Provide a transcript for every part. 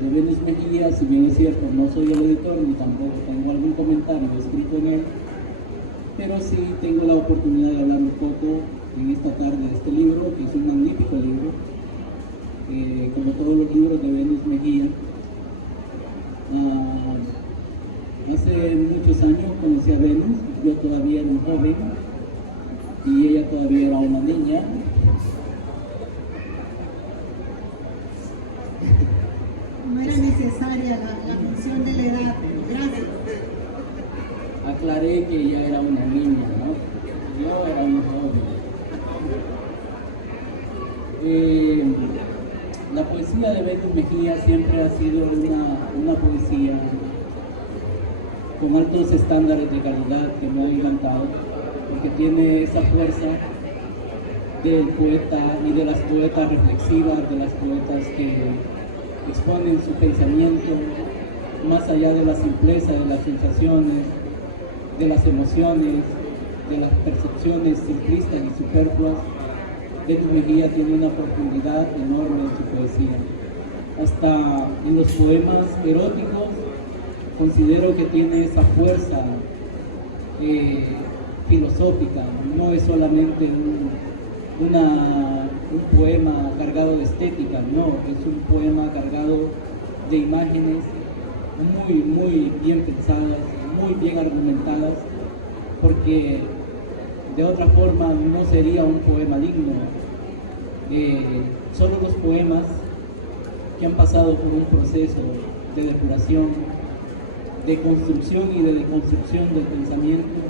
De Venus Mejía, si bien es cierto, no soy el editor ni tampoco tengo algún comentario escrito en él, pero sí tengo la oportunidad de hablar un poco en esta tarde de este libro, que es un magnífico libro, como todos los libros de Venus Mejía. Hace muchos años conocí a Venus, yo todavía era un joven y ella todavía era una niña. No era necesaria la mención de la edad, gracias. Aclaré que ella era una niña, ¿no? Yo era un joven. La poesía de Venus Mejía siempre ha sido una poesía con altos estándares de calidad que me ha encantado, porque tiene esa fuerza del poeta y de las poetas reflexivas, de las poetas que exponen su pensamiento más allá de la simpleza de las sensaciones, de las emociones, de las percepciones simplistas y superfluas. Venus Mejía tiene una profundidad enorme en su poesía. Hasta en los poemas eróticos considero que tiene esa fuerza filosófica. No es solamente un poema cargado de estética, no, es un poema cargado de imágenes muy bien pensadas, muy bien argumentadas, porque de otra forma no sería un poema digno. Solo los poemas que han pasado por un proceso de depuración, de construcción y de deconstrucción del pensamiento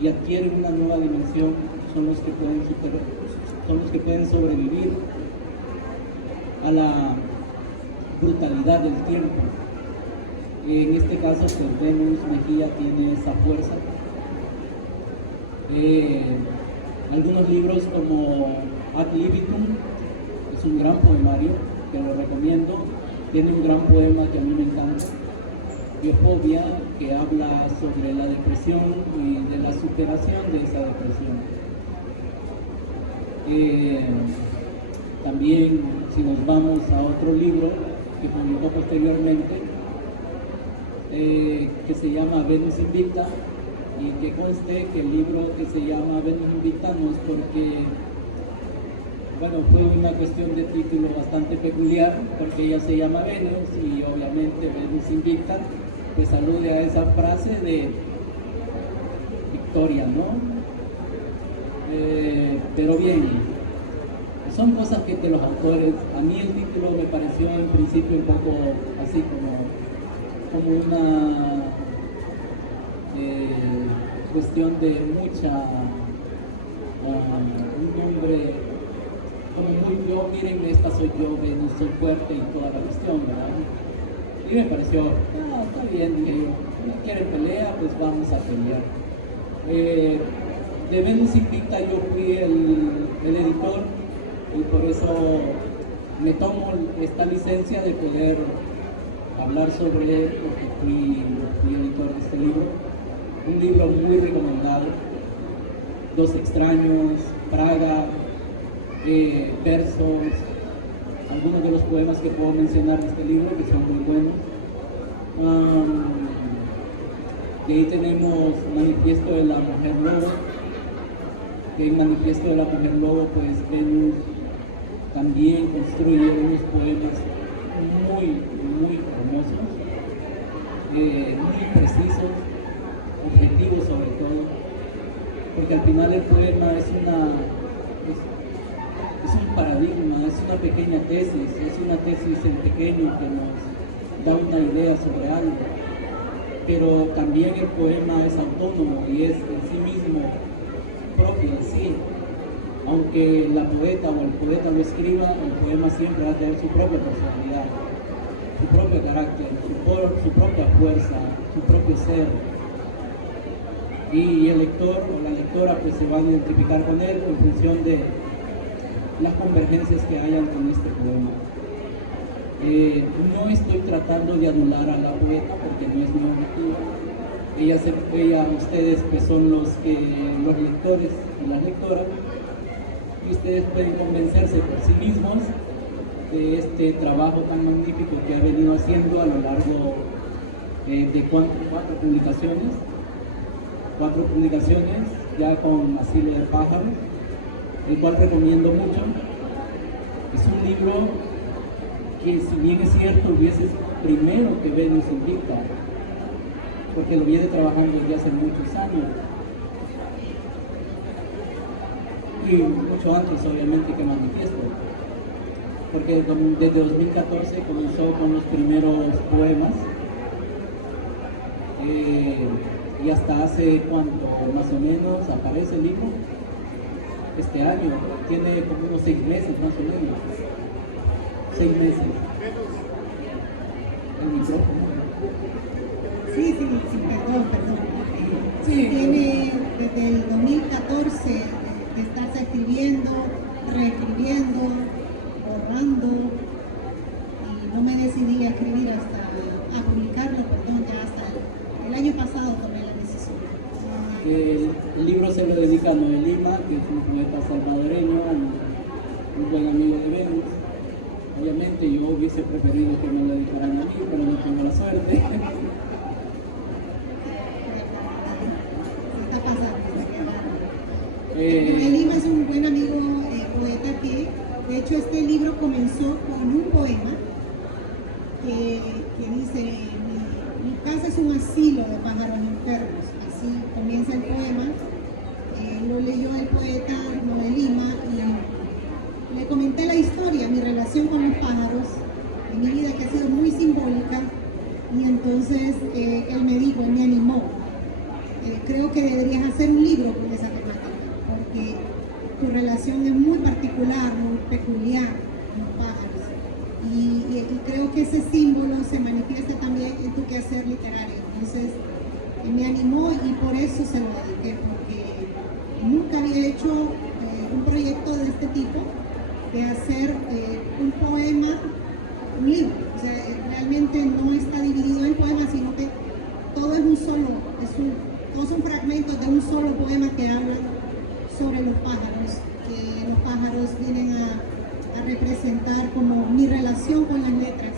y adquieren una nueva dimensión son los que pueden sobrevivir a la brutalidad del tiempo. En este caso, pues, Venus Mejía tiene esa fuerza. Algunos libros como Ad Libitum es un gran poemario que lo recomiendo. Tiene un gran poema que a mí me encanta, Biofobia, que habla sobre la depresión y de la superación de esa depresión. También, si nos vamos a otro libro que publicó posteriormente, que se llama Venus Invicta, y que conste que el libro que se llama Venus Invicta no es porque, bueno, fue una cuestión de título bastante peculiar, porque ella se llama Venus y obviamente Venus Invicta pues alude a esa frase de victoria, ¿no? Pero bien, son cosas que los autores, a mí el título me pareció en principio un poco así como una cuestión de mucha, un nombre como muy yo, miren, esta soy yo, Venus, soy fuerte y toda la cuestión, ¿verdad? Y me pareció, está bien, dije yo, si quieren pelea, pues vamos a pelear. De Venus Invicta yo fui el editor y por eso me tomo esta licencia de poder hablar sobre él, porque fui editor de este libro. Un libro muy recomendado, Dos extraños, Praga, versos, algunos de los poemas que puedo mencionar de este libro que son muy buenos. De ahí tenemos Manifiesto de la Mujer Lobo, que en Manifiesto de la Mujer Lobo pues Venus también construye unos poemas muy hermosos, muy precisos, objetivos sobre todo, porque al final el poema es un paradigma, es una pequeña tesis, es una tesis en pequeño que nos da una idea sobre algo, pero también el poema es autónomo y es en sí mismo propio en sí. Aunque la poeta o el poeta lo escriba, el poema siempre va a tener su propia personalidad, su propio carácter, su propia fuerza, su propio ser. Y el lector o la lectora pues se van a identificar con él en función de las convergencias que hayan con este poema. No estoy tratando de anular a la poeta porque no es mi objetivo. Ustedes pues son los lectores y las lectoras, y ustedes pueden convencerse por sí mismos de este trabajo tan magnífico que ha venido haciendo a lo largo de cuatro publicaciones, ya con Asilo de Pájaros, el cual recomiendo mucho. Es un libro que, si bien es cierto, hubiese primero que Venus Invicta, porque lo viene trabajando desde hace muchos años, y mucho antes obviamente que Manifiesto, porque desde 2014 comenzó con los primeros poemas, y hasta hace cuánto más o menos aparece el libro. Este año tiene como unos 6 meses más o menos. 6 meses. El micrófono. Sí, perdón. Sí. Tiene desde el 2014 de estarse escribiendo, reescribiendo, borrando, y no me decidí a escribir a publicarlo, ya hasta el año pasado tomé la decisión. El libro se lo dedica a Noel Lima, que es un poeta salvadoreño, un buen amigo de Venus. Obviamente yo hubiese preferido que me lo dedicaran a mí, pero no tengo la suerte. Está pasando. Noel Lima es un buen amigo poeta que, de hecho, este libro comenzó con un poema que dice: mi casa es un asilo de pájaros enfermos. Así comienza el poema. Lo leyó el poeta Noel Lima y le comenté la historia, mi relación con los pájaros, en mi vida, que ha sido muy simbólica, y entonces él me animó. Creo que deberías hacer un libro con esa temática, porque tu relación es muy particular, muy peculiar con los pájaros, y creo que ese símbolo se manifiesta también en tu quehacer literario. Entonces me animó y por eso se lo dediqué, porque nunca había hecho un proyecto de este tipo, de hacer un poema, un libro. O sea, realmente no está dividido en poemas, sino que todo es un solo, todos son fragmentos de un solo poema que hablan sobre los pájaros, que los pájaros vienen a representar como mi relación con las letras,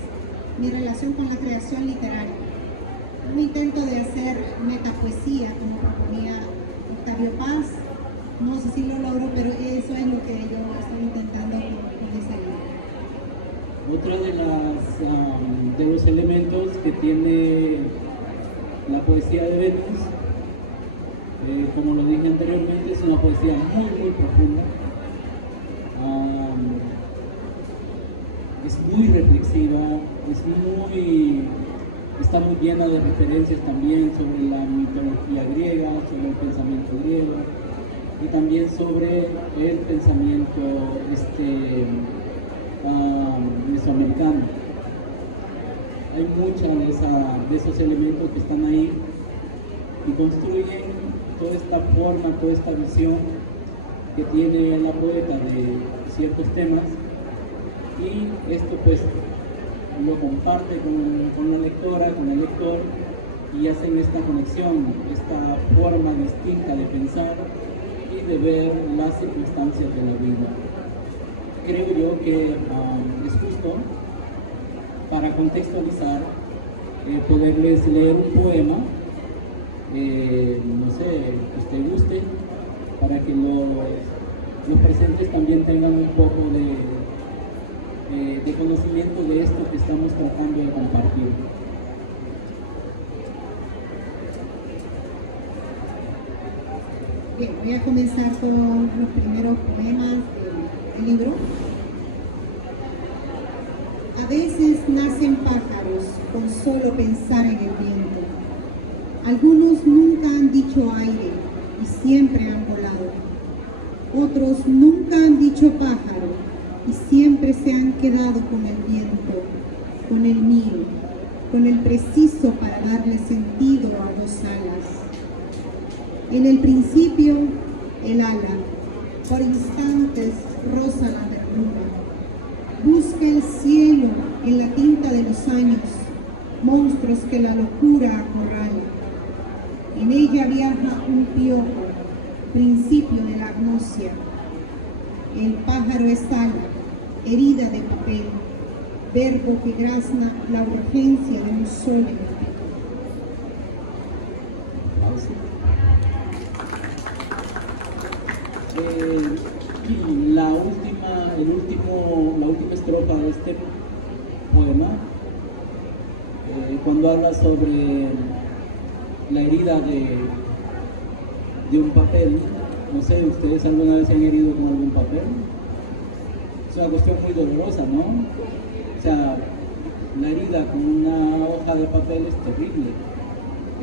mi relación con la creación literaria. Un intento de hacer metapoesía, como proponía Octavio Paz. No sé si lo logro, pero eso es lo que yo estoy intentando con ese libro. Otro de los elementos que tiene la poesía de Venus, como lo dije anteriormente, es una poesía muy, muy profunda. Es muy reflexiva, está muy llena de referencias también sobre la mitología griega, sobre el pensamiento griego, y también sobre el pensamiento mesoamericano. Hay muchos de esos elementos que están ahí y construyen toda esta forma, toda esta visión que tiene la poeta de ciertos temas, y esto pues lo comparte con la lectora, con el lector, y hacen esta conexión, esta forma distinta de pensar y de ver las circunstancias de la vida. Creo yo que es justo, para contextualizar, poderles leer un poema, no sé, que usted guste, para que los presentes también tengan un poco de conocimiento de esto que estamos tratando de compartir. Bien, voy a comenzar con los primeros poemas del libro. A veces nacen pájaros con solo pensar en el viento. Algunos nunca han dicho aire y siempre han volado. Otros nunca han dicho pájaro y siempre se han quedado con el viento, con el mío, con el preciso para darle sentido a dos alas. En el principio, el ala, por instantes roza la ternura. Busca el cielo en la tinta de los años, monstruos que la locura acorrala. En ella viaja un piojo, principio de la agnosia. El pájaro es ala, herida de papel. verbo que grazna la urgencia de un sol en el pecho. La última estrofa de este poema, cuando habla sobre la herida de un papel, no sé, ¿ustedes alguna vez se han herido con algún papel? Es una cuestión muy dolorosa, ¿no? O sea, la herida con una hoja de papel es terrible.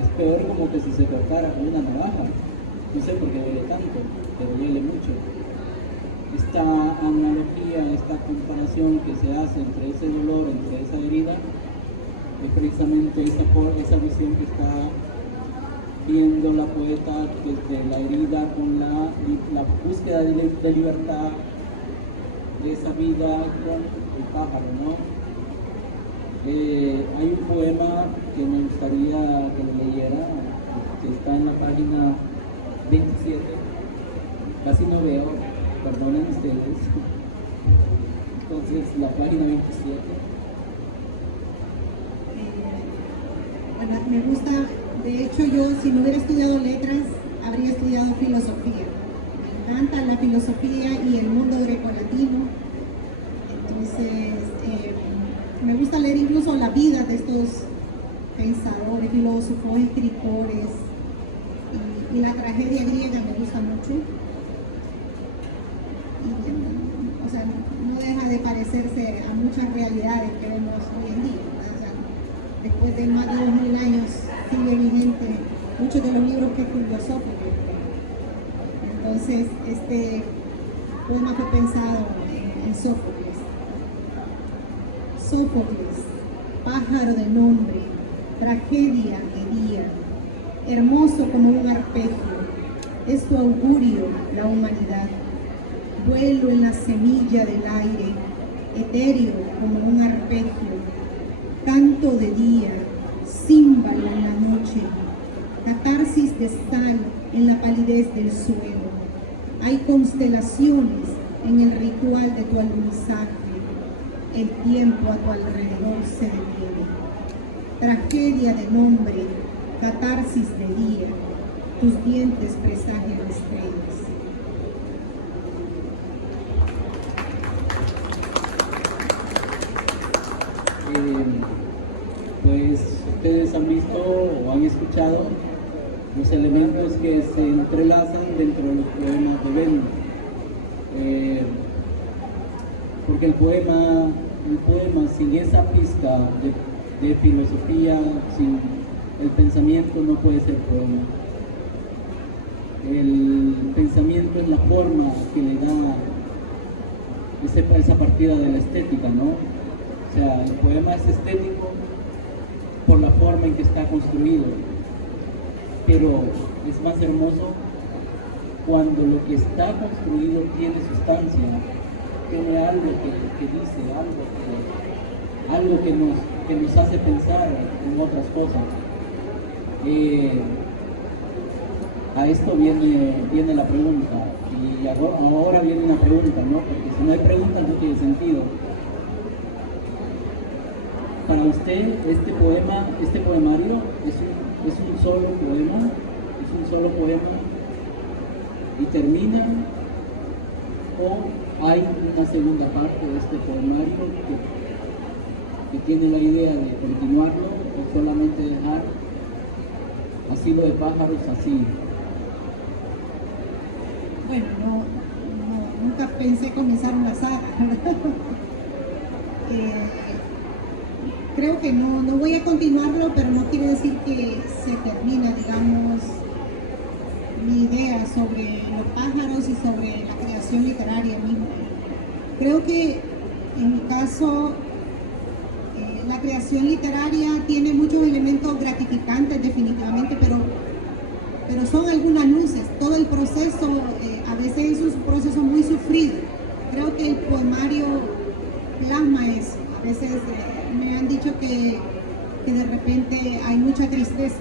Es peor como que si se cortara con una navaja. No sé por qué duele tanto, pero duele mucho. Esta analogía, esta comparación que se hace entre ese dolor, entre esa herida, es precisamente esa visión que está viendo la poeta desde la herida con la búsqueda de libertad de esa vida con el pájaro, ¿no? Hay un poema que me gustaría que lo leyera, que está en la página 27, casi no veo, perdonen ustedes. Entonces, la página 27. Bueno, me gusta, de hecho yo si no hubiera estudiado letras, habría estudiado filosofía. Me encanta la filosofía y el mundo grecolatino. Entonces, me gusta leer incluso la vida de estos pensadores, filósofos, escritores, y la tragedia griega me gusta mucho. Y, o sea, no deja de parecerse a muchas realidades que vemos hoy en día. O sea, después de más de 2000 años sigue vigente muchos de los libros que escribió Sófocles. Entonces, este poema fue pensado en Sófocles. Sófocles, pájaro de nombre, tragedia de día, hermoso como un arpegio, es tu augurio la humanidad, vuelo en la semilla del aire, etéreo como un arpegio, canto de día, címbalo en la noche, catarsis de sal en la palidez del suelo, hay constelaciones en el ritual de tu alunizaje, el tiempo a tu alrededor se detiene. Tragedia de nombre, catarsis de día, tus dientes presagian estrellas. Pues ustedes han visto o han escuchado los elementos que se entrelazan dentro de los poemas de Venus. Porque el poema sin esa pizca de filosofía, sin el pensamiento no puede ser poema. El pensamiento es la forma que le da esa partida de la estética, ¿no? O sea, el poema es estético por la forma en que está construido, pero es más hermoso cuando lo que está construido tiene sustancia, tiene algo que dice, algo que nos hace pensar en otras cosas. A esto viene la pregunta, y ahora viene una pregunta, ¿no? Porque si no hay preguntas no tiene sentido. Para usted, este poemario es un solo poema y termina, o hay una segunda parte de este poemario que tiene la idea de continuarlo o solamente dejar Asilo de pájaros así. Bueno, nunca pensé comenzar una saga, ¿verdad? Creo que no voy a continuarlo, pero no quiere decir que se termina, digamos, mi idea sobre los pájaros y sobre la creación literaria misma. Creo que en mi caso la creación literaria tiene muchos elementos gratificantes definitivamente, pero son algunas luces. Todo el proceso a veces es un proceso muy sufrido. Creo que el poemario plasma eso. A veces me han dicho que de repente hay mucha tristeza,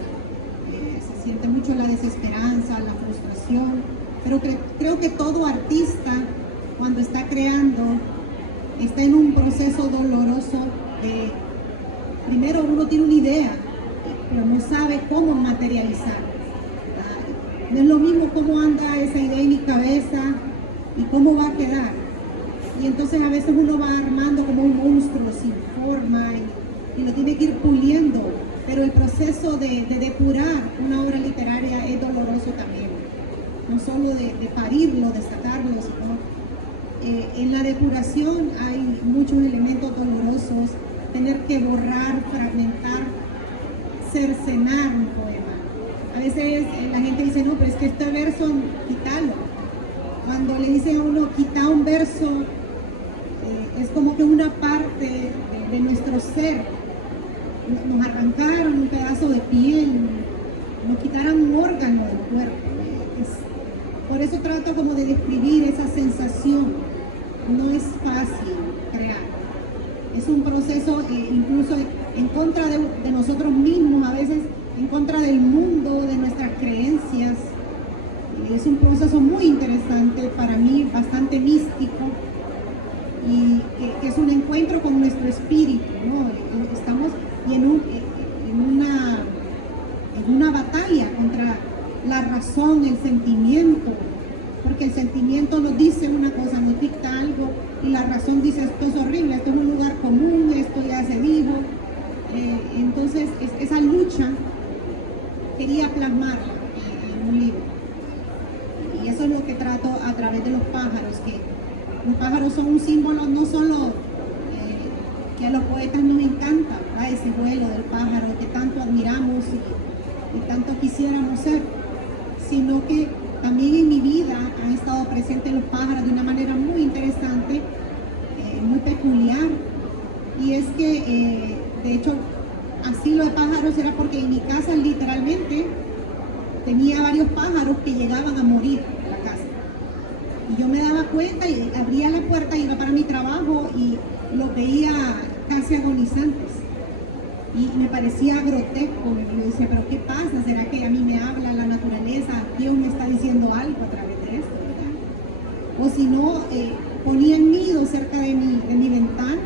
se siente mucho la desesperanza, la frustración, pero creo que todo artista cuando está creando está en un proceso doloroso. Primero uno tiene una idea, pero no sabe cómo materializar. No es lo mismo cómo anda esa idea en mi cabeza y cómo va a quedar. Y entonces a veces uno va armando como un monstruo sin forma y lo tiene que ir puliendo. Pero el proceso de depurar una obra literaria es doloroso también. No solo de parirlo, de sacarlo, sino en la depuración hay muchos elementos dolorosos. Tener que borrar, fragmentar, cercenar un poema. A veces la gente dice, no, pero es que este verso, quítalo. Cuando le dicen a uno, quita un verso, es como que una parte de nuestro ser. Nos arrancaron un pedazo de piel, nos quitaran un órgano del cuerpo. Por eso trato como de describir esa sensación. No es fácil crear. Es un proceso incluso en contra de nosotros mismos, a veces en contra del mundo, de nuestras creencias. Es un proceso muy interesante para mí, bastante místico, y que es un encuentro con nuestro espíritu, ¿no? Estamos en una batalla contra la razón, el sentimiento, porque el sentimiento nos dice una cosa, nos dicta algo, y la razón dice esto es horrible, esto es un lugar común, esto ya se dijo. Entonces esa lucha quería plasmarla en un libro, y eso es lo que trato a través de los pájaros, que los pájaros son un símbolo no solo que a los poetas nos encanta, ¿verdad? Ese vuelo del pájaro que tanto admiramos y tanto quisiéramos ser, sino que también en mi vida han estado presentes los pájaros de una manera muy interesante, muy peculiar. Y es que, de hecho, asilo de pájaros era porque en mi casa literalmente tenía varios pájaros que llegaban a morir a la casa. Y yo me daba cuenta y abría la puerta, iba para mi trabajo y los veía casi agonizantes. Y me parecía grotesco. Yo decía, pero ¿qué pasa? ¿Será que a mí me habla la naturaleza? Dios me está diciendo algo a través de esto, ¿verdad? O si no, ponían nido cerca de mi ventana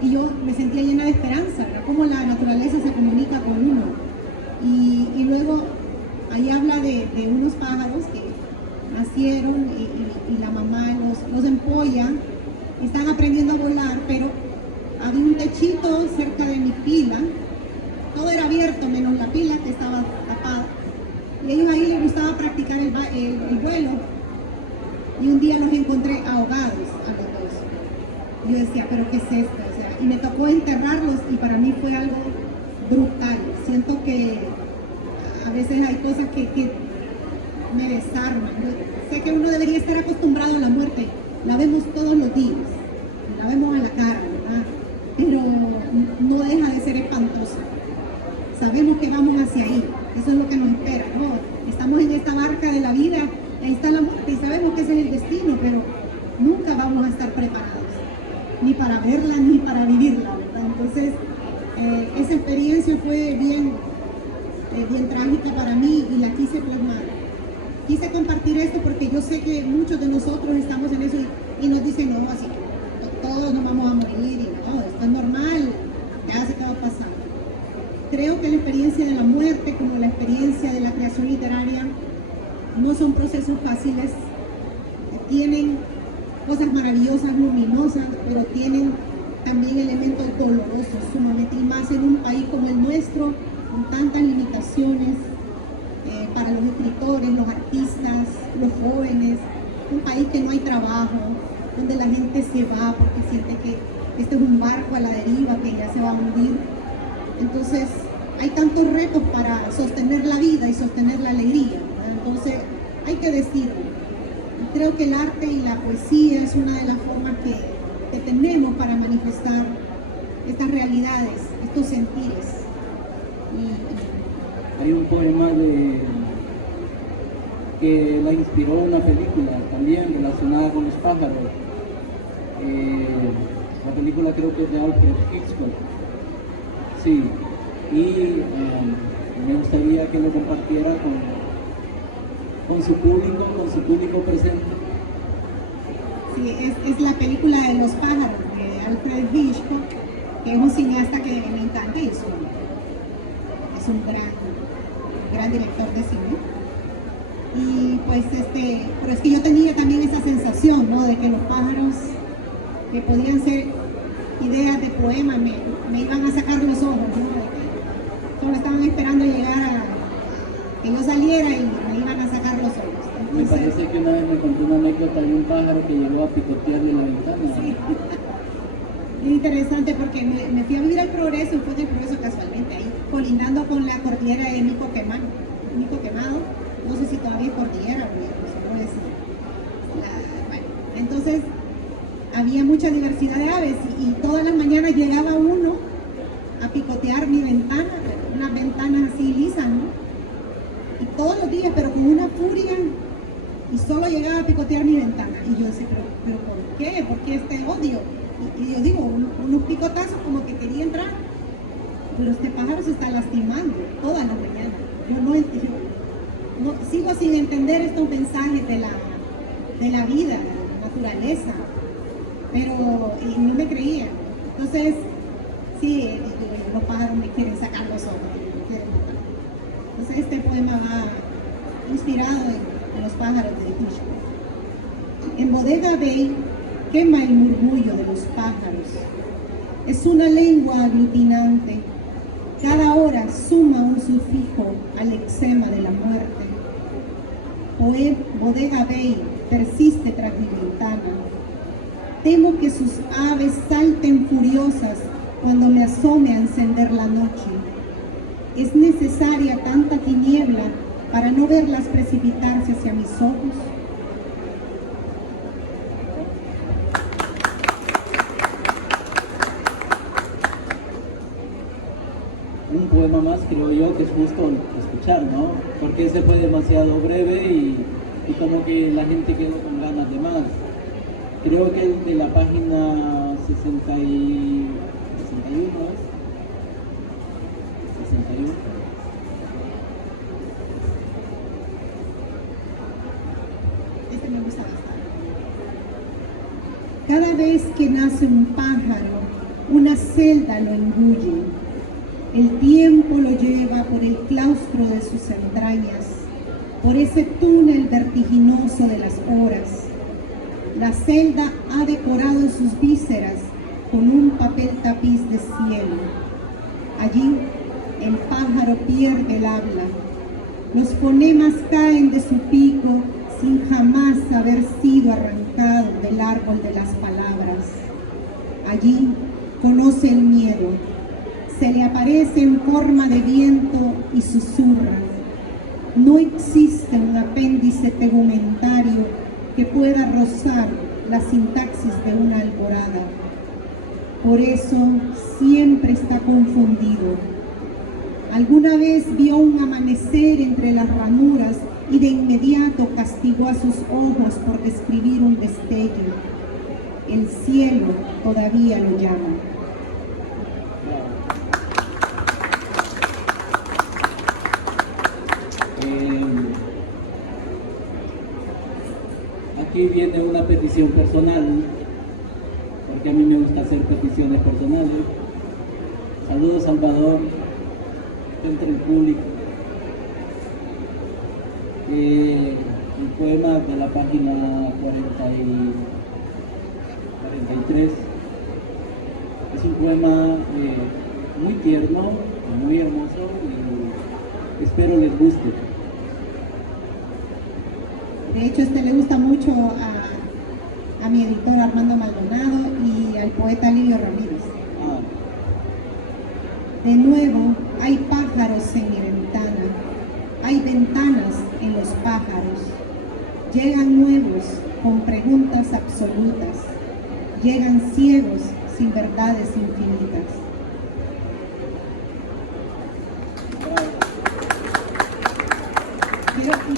y yo me sentía llena de esperanza, ¿verdad? Cómo la naturaleza se comunica con uno. Y luego ahí habla de unos pájaros que nacieron y la mamá los empolla, están aprendiendo a volar, pero había un techito cerca de mi pila, todo era abierto menos la pila que estaba tapada, y a ellos ahí les gustaba practicar el vuelo, y un día los encontré ahogados a los dos. Yo decía, pero ¿qué es esto? O sea, y me tocó enterrarlos y para mí fue algo brutal. Siento que a veces hay cosas que me desarman. Yo sé que uno debería estar acostumbrado a la muerte, la vemos todos los días, la vemos a la cara, ¿verdad? Pero no deja de ser espantosa. Sabemos que vamos hacia ahí, eso es lo que nos espera, ¿no? Estamos en esta barca de la vida, ahí está la muerte y sabemos que ese es el destino, pero nunca vamos a estar preparados, ni para verla ni para vivirla, ¿verdad? Entonces, esa experiencia fue bien trágica para mí y la quise plasmar. Quise compartir esto porque yo sé que muchos de nosotros estamos en eso y nos dicen, no, así todos nos vamos a morir y no, esto es normal, ya se acaba pasando. Creo que la experiencia de la muerte, como la experiencia de la creación literaria, no son procesos fáciles, tienen cosas maravillosas, luminosas, pero tienen también elementos dolorosos sumamente, y más en un país como el nuestro, con tantas limitaciones para los escritores, los artistas, los jóvenes, un país que no hay trabajo, donde la gente se va porque siente que este es un barco a la deriva que ya se va a hundir. Entonces hay tantos retos para sostener la vida y sostener la alegría, ¿verdad? Entonces hay que decirlo. Creo que el arte y la poesía es una de las formas que tenemos para manifestar estas realidades, estos sentires. Hay un poema que la inspiró una película también relacionada con los pájaros. La película creo que es de Alfred Hitchcock. Sí, y me gustaría que lo compartiera con su público presente. Sí, es la película de los pájaros de Alfred Hitchcock, que es un cineasta que me encanta y es un gran director de cine. Y pues pero es que yo tenía también esa sensación, ¿no? De que los pájaros que podían ser ideas de poema me iban a sacar los ojos, ¿no? De que solo estaban esperando llegar a que yo saliera y me iban a sacar los ojos. Me parece que una vez me contó una anécdota de un pájaro que llegó a picotearle la ventana. Sí. Es interesante porque me fui a vivir al Progreso, y fue en el Progreso casualmente, ahí colindando con la cordillera de Mico Quemado, no sé si todavía es cordillera, no es bueno, entonces había mucha diversidad de aves y todas las mañanas llegaba uno a picotear mi ventana, unas ventanas así lisas, ¿no? Y todos los días, pero con una furia, y solo llegaba a picotear mi ventana. Y yo decía, pero ¿por qué? ¿Por qué este odio? Y yo digo, unos picotazos como que quería entrar, pero este pájaro se está lastimando todas las mañanas. Yo no sigo sin entender estos mensajes de la vida, de la naturaleza, pero y no me creían. Entonces, sí, los pájaros me quieren sacar los ojos, me quieren matar. Entonces este poema va inspirado en los pájaros de Hitchcock. En Bodega Bay quema el murmullo de los pájaros. Es una lengua aglutinante. Cada hora suma un sufijo al eczema de la muerte. Bodega Bay persiste tras mi ventana. Temo que sus aves salten furiosas cuando me asome a encender la noche. ¿Es necesaria tanta tiniebla para no verlas precipitarse hacia mis ojos? Un poema más, creo yo, que es justo escuchar, ¿no? Porque ese fue demasiado breve y como que la gente quedó con ganas de más. Creo que el de la página 61, ¿no? 61. Este me gusta bastante. Cada vez que nace un pájaro, una celda lo engulle. El tiempo lo lleva por el claustro de sus entrañas, por ese túnel vertiginoso de las horas. La celda ha decorado sus vísceras con un papel tapiz de cielo. Allí el pájaro pierde el habla. Los fonemas caen de su pico sin jamás haber sido arrancado del árbol de las palabras. Allí conoce el miedo. Se le aparece en forma de viento y susurra. No existe un apéndice tegumentario que pueda rozar la sintaxis de una alborada. Por eso siempre está confundido. Alguna vez vio un amanecer entre las ranuras y de inmediato castigó a sus ojos por describir un destello. El cielo todavía lo llama. Aquí viene una petición personal, porque a mí me gusta hacer peticiones personales. Saludos, Salvador, entre el público. El poema de la página 43 es un poema muy tierno, muy hermoso y espero les guste. De hecho, le gusta mucho a mi editor Armando Maldonado y al poeta Livio Ramírez. De nuevo, hay pájaros en mi ventana, hay ventanas en los pájaros. Llegan nuevos con preguntas absolutas, llegan ciegos sin verdades infinitas.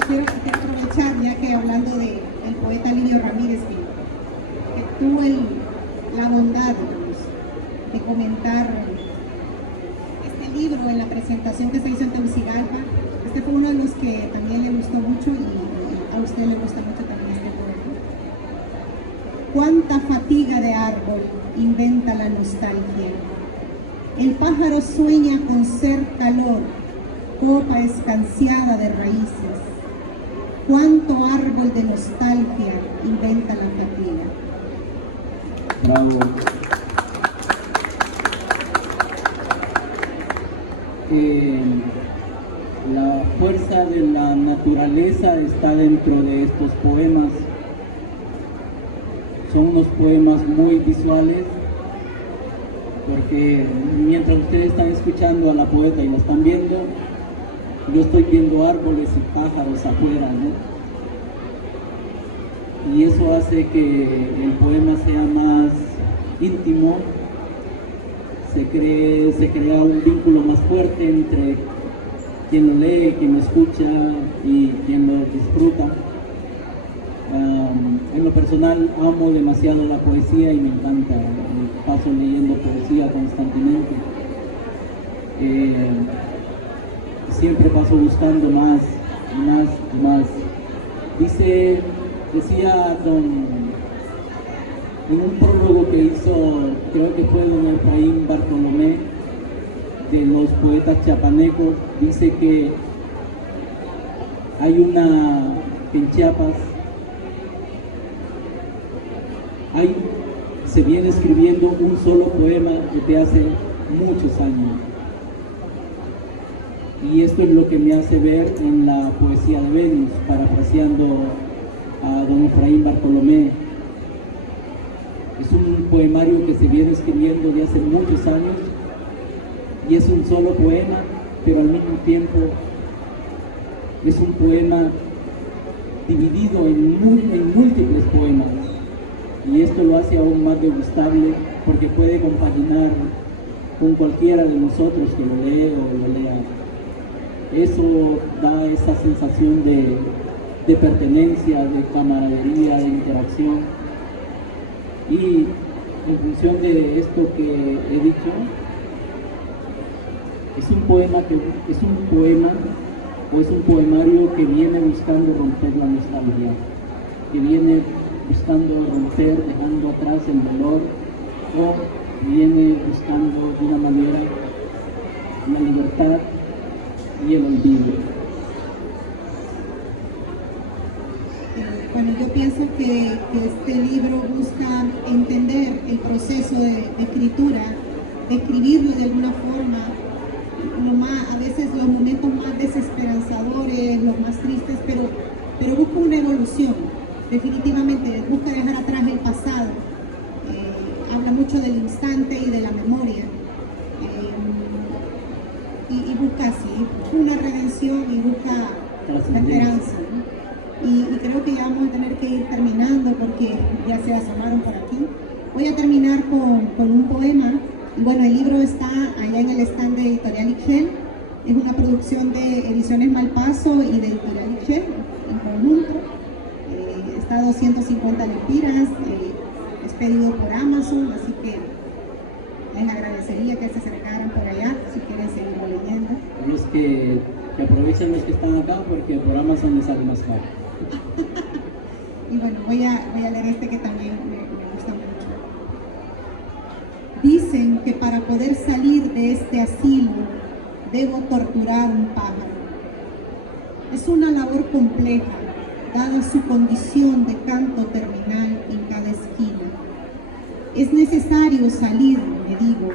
Quiero aprovechar, ya que hablando del poeta Livio Ramírez, que tuvo la bondad de comentar este libro en la presentación que se hizo en Tegucigalpa. Este fue uno de los que también le gustó mucho y a usted le gusta mucho también este poema. cuánta fatiga de árbol inventa la nostalgia. El pájaro sueña con ser calor, copa escanciada de raíces. Cuánto árbol de nostalgia inventa la fatiga. Bravo. La fuerza de la naturaleza está dentro de estos poemas. Son unos poemas muy visuales, porque mientras ustedes están escuchando a la poeta y la están viendo, yo estoy viendo árboles y pájaros afuera, ¿no? Y eso hace que el poema sea más íntimo, se crea un vínculo más fuerte entre quien lo lee, quien lo escucha y quien lo disfruta. En lo personal amo demasiado la poesía y me encanta, paso leyendo poesía constantemente. Siempre paso buscando más y más y más. Decía en un prólogo que hizo, creo que fue don Efraín Bartolomé, de los poetas chiapanecos, dice que hay en Chiapas, se viene escribiendo un solo poema desde hace muchos años. Y esto es lo que me hace ver en la poesía de Venus, parafraseando a don Efraín Bartolomé. Es un poemario que se viene escribiendo de hace muchos años y es un solo poema, pero al mismo tiempo es un poema dividido en múltiples poemas. Y esto lo hace aún más degustable porque puede compaginar con cualquiera de nosotros que lo lee o lo lea. Eso da esa sensación de pertenencia, de camaradería, de interacción. Y en función de esto que he dicho, es un poemario que viene buscando romper la nostalgia, que viene buscando romper, dejando atrás el dolor, o viene buscando de una manera la libertad y el olvido. Bueno, yo pienso que este libro busca entender el proceso de escritura, de escribirlo de alguna forma, a veces los momentos más desesperanzadores, los más tristes, pero busca una evolución. Definitivamente busca dejar atrás el pasado, habla mucho del instante y de la memoria, y busca así, una redención y busca la esperanza, ¿no? Y creo que ya vamos a tener que ir terminando porque ya se asomaron por aquí. Voy a terminar con un poema. Bueno, el libro está allá en el stand de Editorial Ixchel, es una producción de Ediciones Malpaso y de Editorial Ixchel en conjunto. Está a 250 lempiras, es pedido por Amazon, así que les agradecería que se acercaran por allá si quieren seguirlo leyendo. Los que aprovechen los que están acá porque por Amazon les sale más caro. Y bueno, voy a leer este que también me gusta mucho. Dicen que para poder salir de este asilo debo torturar un pájaro. Es una labor compleja, dada su condición de canto terminal en cada esquina. Es necesario salir, me digo,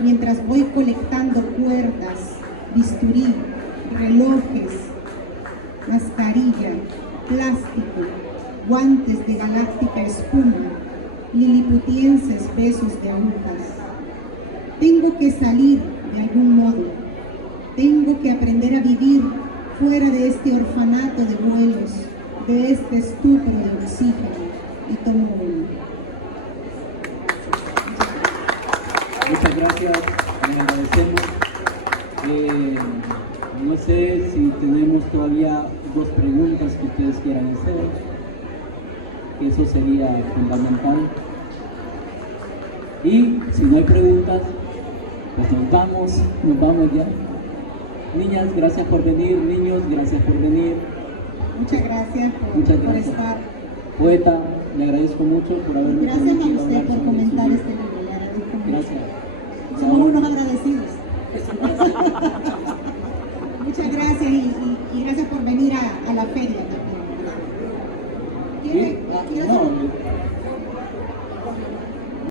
mientras voy colectando cuerdas, bisturí, relojes, mascarilla, plástico, guantes de galáctica espuma, liliputienses besos de agujas. Tengo que salir de algún modo. Tengo que aprender a vivir fuera de este orfanato de vuelos, de este estupro de oxígeno, y tomo uno. Muchas gracias, le agradecemos. No sé si tenemos todavía dos preguntas que ustedes quieran hacer. Eso sería fundamental. Y si no hay preguntas, pues nos vamos ya. Niñas, gracias por venir. Niños, gracias por venir. Muchas gracias por estar. Poeta, Le agradezco mucho por haberme Gracias a permitido usted hablar por sobre comentar su este libro. libro, le agradezco mucho. Gracias. Somos unos agradecidos. Muchas gracias y gracias por venir a la feria también. Sí, no,